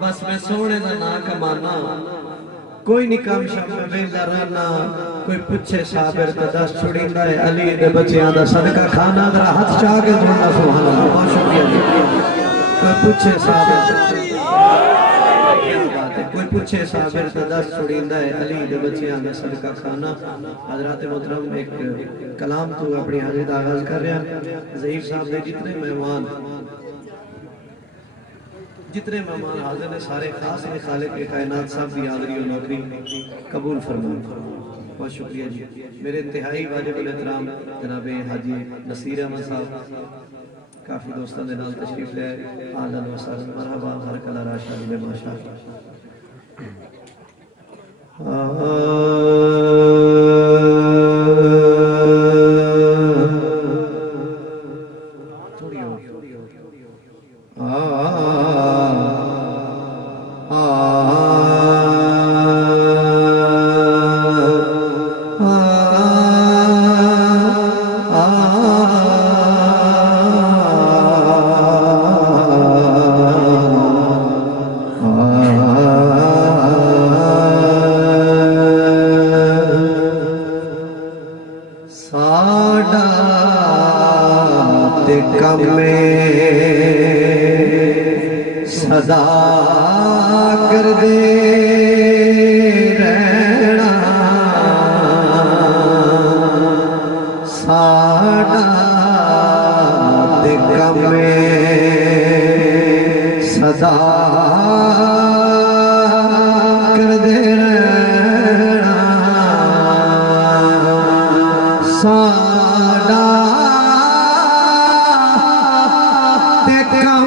بس میں سونے دا نا کمانا کوئی نہیں کام شب میں بیندہ رہنا کوئی پچھے صابر تا دس چھڑیندہ ہے علی دے بچیاں دا صدقہ کھانا درہ ہاتھ چاہ کے دھونا سبحان اللہ ماں شکریہ جی کوئی پچھے صابر کوئی پچھے صابر تا دس چھڑیندہ ہے علی دے بچیاں دا صدقہ کھانا حضرات محترم ایک کلام تو اپنی حاضر آغاز کر رہے ہیں ظہیر صاحب دے جتنے مہمان حاضر نے سارے خاص نے خالق کے کائنات صاحب بھی حاضری و نوکری قبول فرمائیں بہت شکریہ جی میرے انتہائی واجب الاحترام جناب حاجی نصیر احمد صاحب کافی دوستان دے نال تشریف لے اہلاً و سہلاً مرحبا ہر کلا راشا جی ماشاء صدا کر دے رہنا ساڑا دے کم صدا کر دے رہنا ساڑا دے کم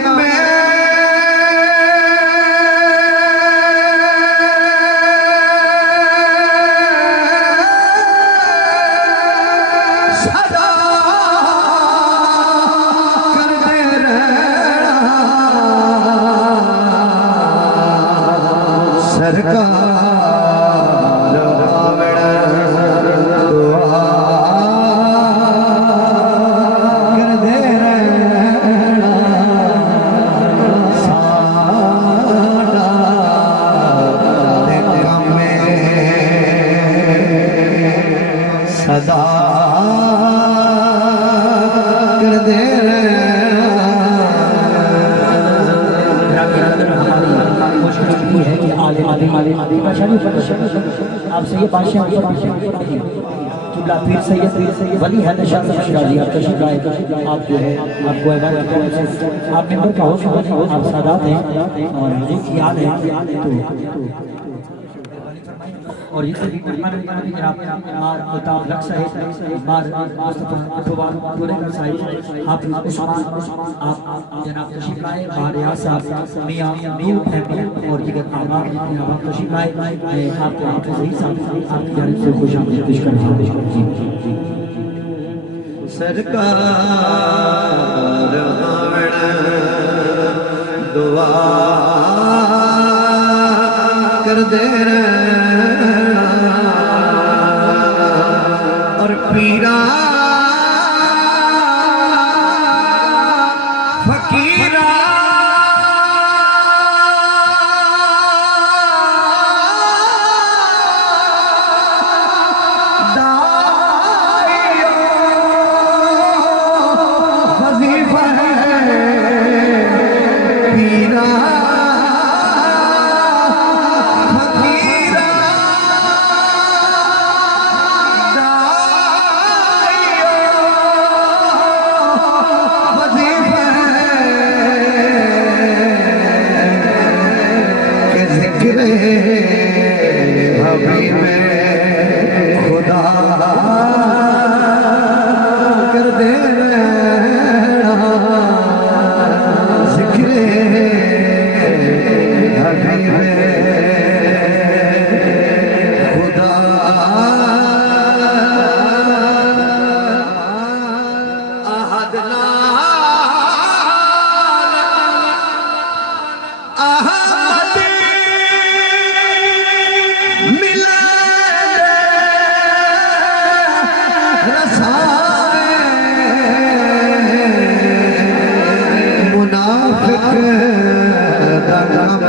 صدا کر دے آپ سے یہ بادشاہ قبلہ پیر سید ولی حد شاہ شاہی آپ تشریف لائے آپ جو ہے آپ کو عبادت کرنے سے آپ ممبر کا حوصلہ ہے آپ سادات ہیں اور مجھے خیال ہے اور یہ سبھی مہمان جناب مار الطاف لک صاحب مار مصطفیٰ اٹھوار پورے کا صاحب آپ عثمان آپ جناب تشریف لائے باہر ریاض صاحب میاں میو فیملی اور دیگر آباد جتنے آپ تشریف لائے میں آپ کو آپ کے ذہی صاحب آپ کی جانب سے خوش آمدید پیش کرنا سرکار دعا کر دے اور پیرا فقیرا دائیو وظیفہ ہے پیرا خدا کر دے ذکر حبیب خدا احد منافق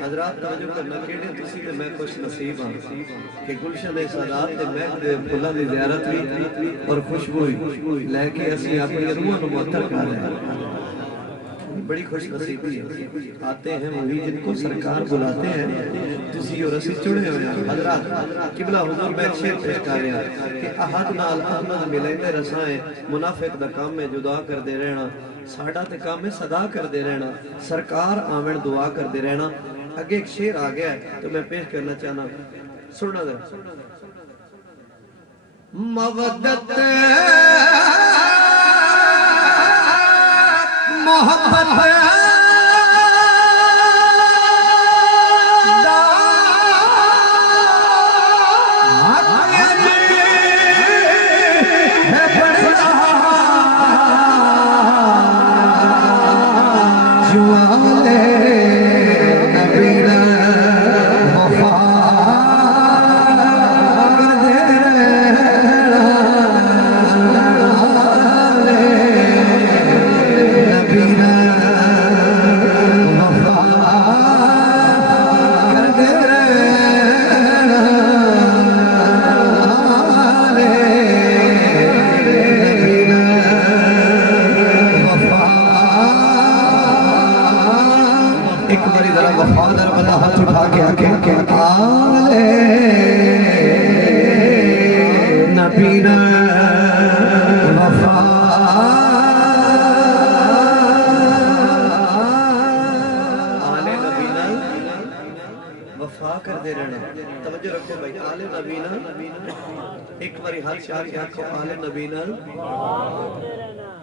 حضرات توجہ کرنا کہڑے تسی تے میں خوش نصیب ہاں کہ گلشن دے سادات تے مہک دے پھلاں دی زیارت بھی اور خوشبو لے کے اسی اپنی روح نو معطر کر رہے ہیں بڑی خوش نصیبی ہے آتے ہیں وہی جن کو سرکار بلاتے ہیں تسی اور اسی چڑھے ہوئے ہیں حضرات قبلہ حضور میں ایک شعر پیش کر رہے ہیں کہ احد نال احمد ملیں دے رسائیں منافق دا کام میں جدا کر دے رہنا ساڑھا تے کام میں صدا کر دے رہنا سرکار آمن دعا کر دے رہنا آگے ایک شعر آ گیا ہے تو میں پیش کرنا چاہنا سننا ذرا مودت محبت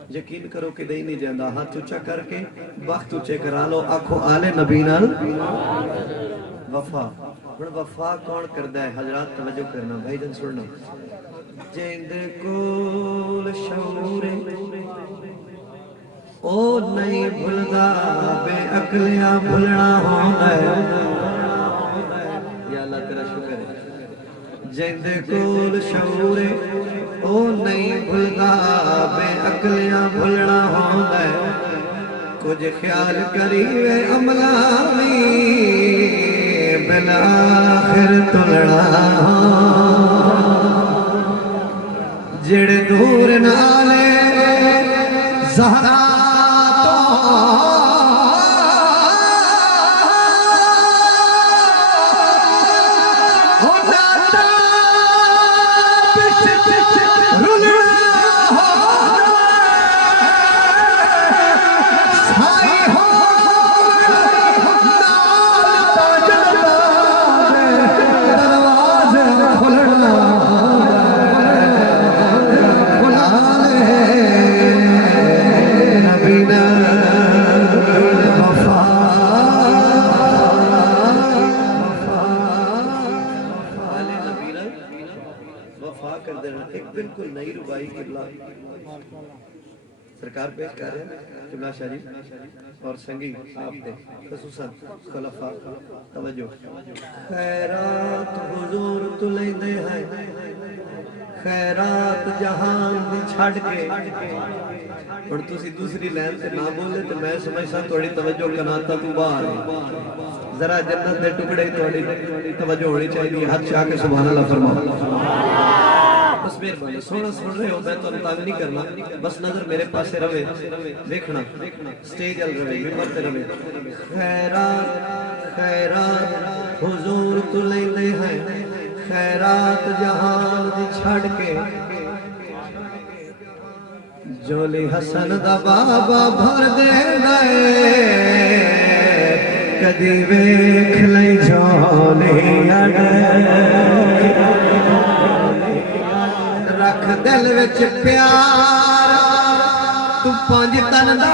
یقین کرو کہ نہیں جاندہ ہاتھ اچھا کر کے وقت اچھے کرا لو آنکھو آل نبی نال وفا وفا کون کردہ ہے حضرات توجہ کرنا بھائی جن سننا جیند کول شعورے او نہیں بھلدا بے عقلیاں بھلنا ہونا ہے یا اللہ تیرا شکر ہے جیند کول شعورے او نہیں بھلدا بے عقلیاں بھلنا ہونا ہے کچھ خیال کریوے عملامی بالآخر تلڑا جڑے دور نالے زہرا سرکار پیش کر رہے ہیں قبلہ شریف اور سنگی آپ دے خصوصاً خلفاء توجہ خیرات حضور تو لے دے ہیں خیرات جہان دی چھڑ کے اور تسی دوسری لین سے نہ بولے تو میں سمجھتا توڑی توجہ کناتا تو باہر ذرا جنت دے ٹکڑے توڑی توجہ ہونی چاہیے حد شاہ کے سبحان اللہ فرماؤ بس مہربانی سونا سن رہے ہو میں تو تانگ نہیں کرنا بس نظر میرے پاس سے روے دیکھنا سٹیج ال روے ممبر تے روے خیرات خیرات حضور تو لیندے ہیں خیرات جہان دی چھڑ کے جولی حسن دا بابا بھر دے گئے کدی ویکھ لئی جولی اڑے رکھ دل وچ پیار تو پانچ تن دا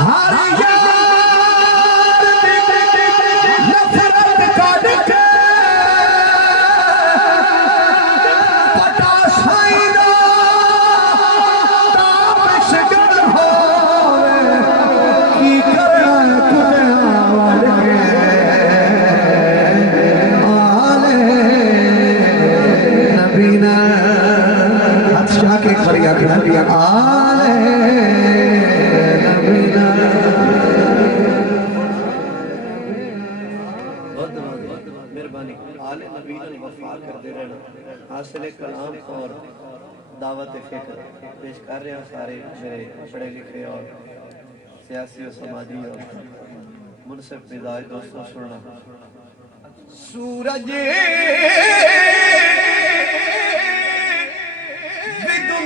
ہر یار نفرت کٹ کے نبی آلے نبینا مہربانی آل نبی الوفا کرتے رہنا حاصل کلام اور دعوت فکر پیش کر رہے ہیں سارے میرے پڑھے لکھے اور سیاسی و سماجی اور منصف مزاج دوستوں سننا سورج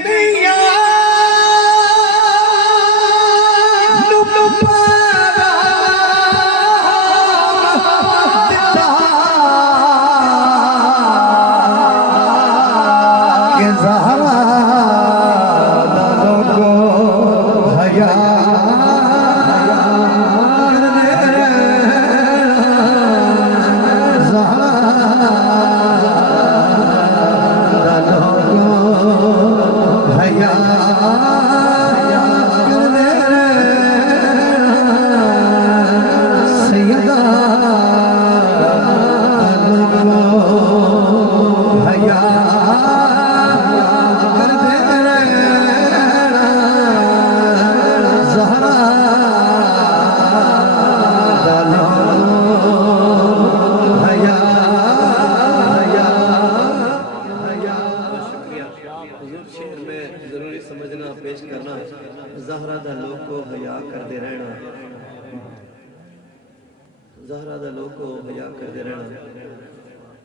دنیا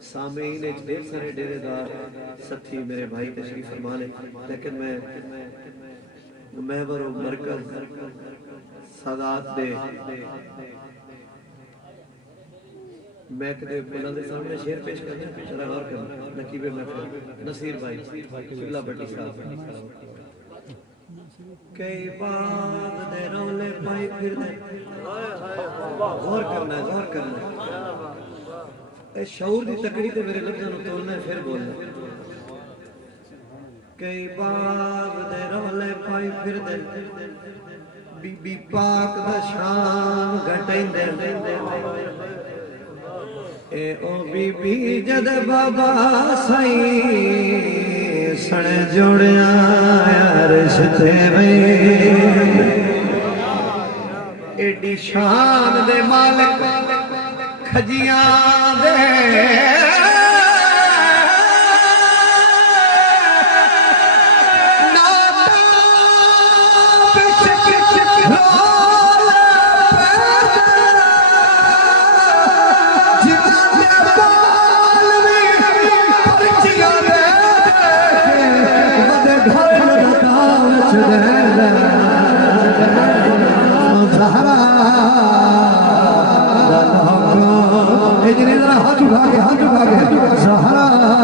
سامعین ڈھیر سارے ڈیرے دار ساتھی میرے بھائی تشریف فرما لے لیکن میں محور و مرکز سادات دے میک دے پھولوں دے سامنے شعر پیش کرنے ذرا غور کرنا نقیب محفل نصیر بھائی قبلہ بٹی صاحب کئی باغ دے رولے پائی پھر دے غور کرنا ہے غور کرنا ہے شعور دی تکڑی تے میرے لفظوں نو تولنا ہے پھر بولنا کئی باغ دے رولے پائی پھر دے بی بی پاک دا شان گھٹیں دے اے او بی بی جد بابا سائیں سنے جوڑیاں رشتے میں ایڈی شان دے مالک کھجیاں دے ہاتھ اٹھا کے زہرا